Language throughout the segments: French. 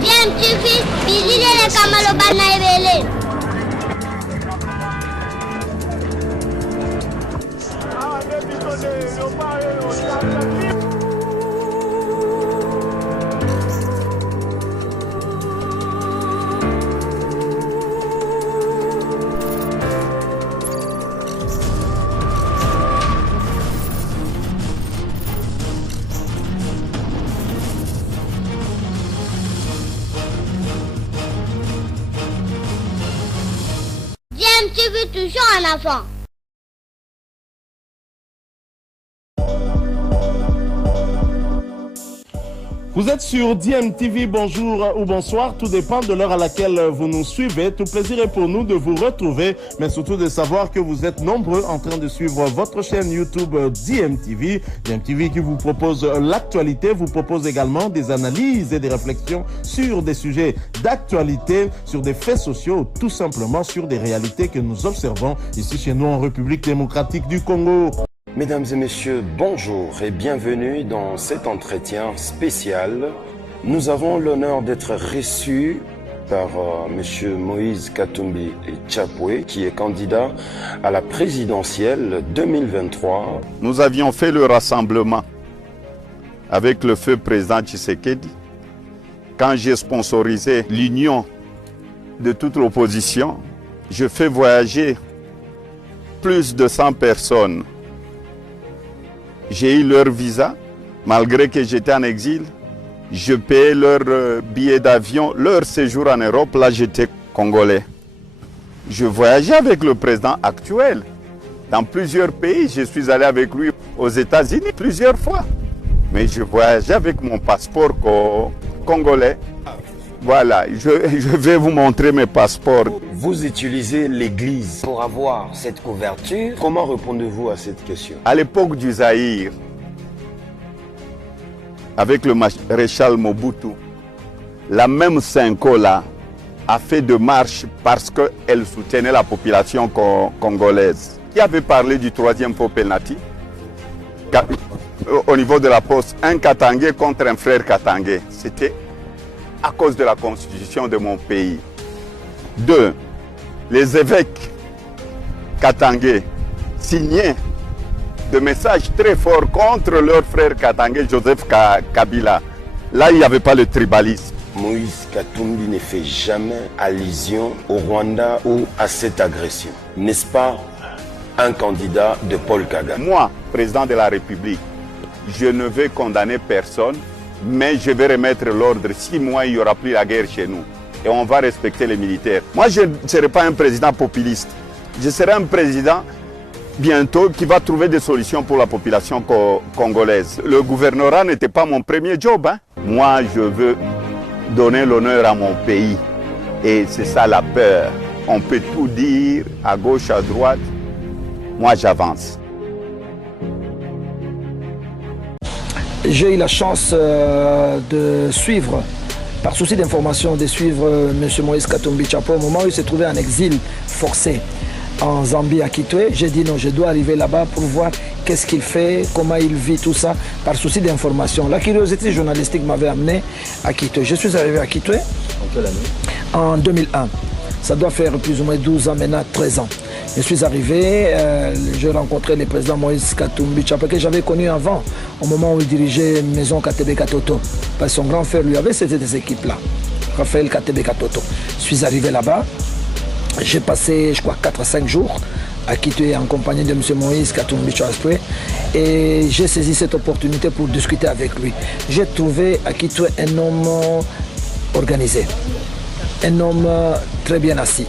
DMTV, Bilile Kamalo Banaibele. DMTV toujours en avant. Vous êtes sur DMTV, bonjour ou bonsoir, tout dépend de l'heure à laquelle vous nous suivez. Tout plaisir est pour nous de vous retrouver, mais surtout de savoir que vous êtes nombreux en train de suivre votre chaîne YouTube DMTV. DMTV qui vous propose l'actualité, vous propose également des analyses et des réflexions sur des sujets d'actualité, sur des faits sociaux, tout simplement sur des réalités que nous observons ici chez nous en République démocratique du Congo. Mesdames et messieurs, bonjour et bienvenue dans cet entretien spécial. Nous avons l'honneur d'être reçus par M. Moïse Katumbi Tchapoué, qui est candidat à la présidentielle 2023. Nous avions fait le rassemblement avec le feu président Tshisekedi quand j'ai sponsorisé l'union de toute l'opposition. Je fais voyager plus de 100 personnes. J'ai eu leur visa, malgré que j'étais en exil. Je payais leur billet d'avion, leur séjour en Europe. Là, j'étais congolais. Je voyageais avec le président actuel dans plusieurs pays. Je suis allé avec lui aux États-Unis plusieurs fois. Mais je voyageais avec mon passeport congolais. Voilà, je vais vous montrer mes passeports. Vous utilisez l'église pour avoir cette couverture. Comment répondez-vous à cette question? À l'époque du Zaïre, avec le maréchal Mobutu, la même Senko-là a fait de marche parce qu'elle soutenait la population congolaise. Qui avait parlé du troisième faux penalty? Au niveau de la poste, un Katangé contre un frère Katangé. C'était à cause de la constitution de mon pays. 2. Les évêques Katangé signaient des messages très forts contre leur frère Katangé, Joseph Kabila. Là, il n'y avait pas le tribalisme. Moïse Katumbi ne fait jamais allusion au Rwanda ou à cette agression. N'est-ce pas un candidat de Paul Kagame? Moi, président de la République, je ne vais condamner personne, mais je vais remettre l'ordre. 6 mois, il n'y aura plus la guerre chez nous. Et on va respecter les militaires. Moi, je ne serai pas un président populiste. Je serai un président bientôt qui va trouver des solutions pour la population congolaise. Le gouvernorat n'était pas mon premier job. Moi, je veux donner l'honneur à mon pays. Et c'est ça la peur. On peut tout dire à gauche, à droite. Moi, j'avance. J'ai eu la chance de suivre, par souci d'information, de suivre M. Moïse Katumbi Tchapoué au moment où il s'est trouvé en exil forcé en Zambie, à Kitwe. J'ai dit non, je dois arriver là-bas pour voir qu'est-ce qu'il fait, comment il vit, tout ça, par souci d'information. La curiosité journalistique m'avait amené à Kitwe. Je suis arrivé à Kitwe en quelle année? En 2001. Ça doit faire plus ou moins 12 ans, maintenant 13 ans. Je suis arrivé, j'ai rencontré le président Moïse Katumbi Tchapoué que j'avais connu avant, au moment où il dirigeait Maison Katebe Katoto. Parce que son grand frère lui avait c'était des équipes-là, Raphaël Katebe Katoto. Je suis arrivé là-bas, j'ai passé, je crois, 4 à 5 jours à Kitwe en compagnie de M. Moïse Katumbi Tchapoué et j'ai saisi cette opportunité pour discuter avec lui. J'ai trouvé à Kitwe un homme organisé, un homme très bien assis.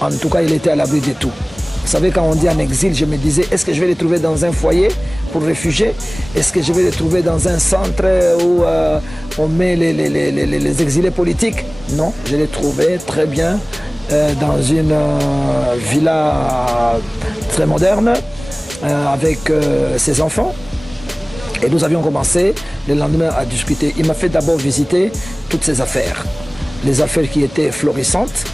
En tout cas, il était à l'abri de tout. Vous savez, quand on dit en exil, je me disais, est-ce que je vais le trouver dans un foyer pour réfugiés? Est-ce que je vais le trouver dans un centre où on met les exilés politiques? Non, je l'ai trouvé très bien dans une villa très moderne avec ses enfants. Et nous avions commencé le lendemain à discuter. Il m'a fait d'abord visiter toutes ses affaires. Les affaires qui étaient florissantes.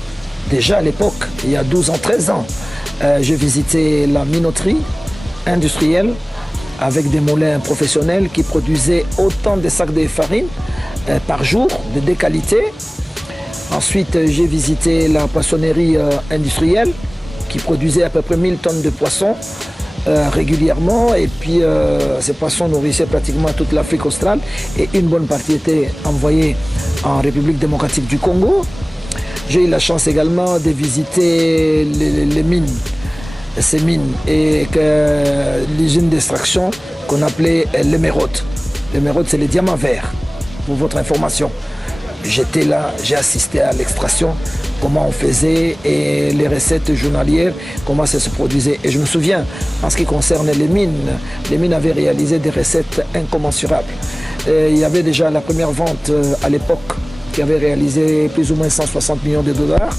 Déjà à l'époque, il y a 12 ans, 13 ans, j'ai visité la minoterie industrielle avec des moulins professionnels qui produisaient autant de sacs de farine par jour, de deux qualités. Ensuite, j'ai visité la poissonnerie industrielle qui produisait à peu près 1000 tonnes de poissons régulièrement. Et puis, ces poissons nourrissaient pratiquement toute l'Afrique australe et une bonne partie était envoyée en République démocratique du Congo. J'ai eu la chance également de visiter les mines, ces mines, et l'usine d'extraction qu'on appelait l'émeraude. L'émeraude, c'est les diamants verts, pour votre information. J'étais là, j'ai assisté à l'extraction, comment on faisait et les recettes journalières, comment ça se produisait. Et je me souviens, en ce qui concerne les mines avaient réalisé des recettes incommensurables. Et il y avait déjà la première vente à l'époque qui avait réalisé plus ou moins 160 millions de dollars.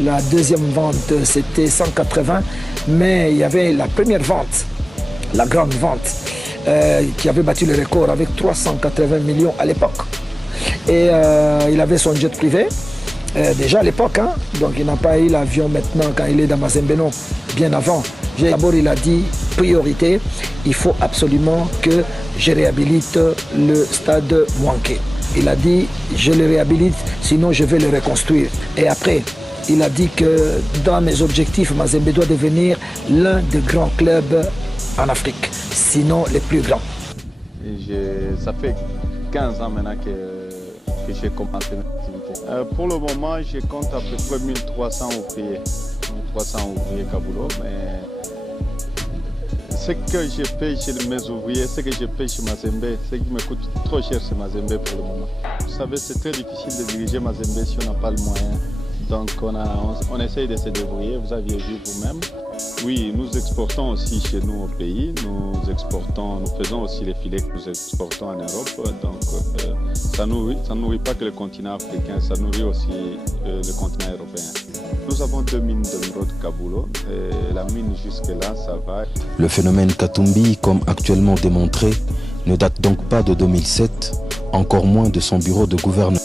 La deuxième vente, c'était 180, mais il y avait la première vente, la grande vente, qui avait battu le record avec 380 millions à l'époque. Et il avait son jet privé, déjà à l'époque, hein, donc il n'a pas eu l'avion maintenant quand il est dans Mazembe, non, bien avant. D'abord il a dit, priorité, il faut absolument que je réhabilite le stade Mwanké. Il a dit, je le réhabilite, sinon je vais le reconstruire. Et après, il a dit que dans mes objectifs, Mazembe doit devenir l'un des grands clubs en Afrique, sinon les plus grands. Ça fait 15 ans maintenant que j'ai commencé mes activités. Pour le moment, je compte à peu près 1300 ouvriers. 1300 ouvriers Kabulo, mais ce que je paye chez mes ouvriers, ce que je paye chez Mazembe, ce qui me coûte trop cher chez Mazembe pour le moment. Vous savez, c'est très difficile de diriger Mazembe si on n'a pas le moyen. Donc on essaye de se débrouiller, vous aviez vu vous-même. Oui, nous exportons aussi chez nous au pays, nous faisons aussi les filets que nous exportons en Europe. Donc ça nourrit pas que le continent africain, ça nourrit aussi le continent européen. Nous avons 2 mines d'émeraude Kabulo et la mine jusque-là, ça va. Le phénomène Katumbi, comme actuellement démontré, ne date donc pas de 2007, encore moins de son bureau de gouvernement.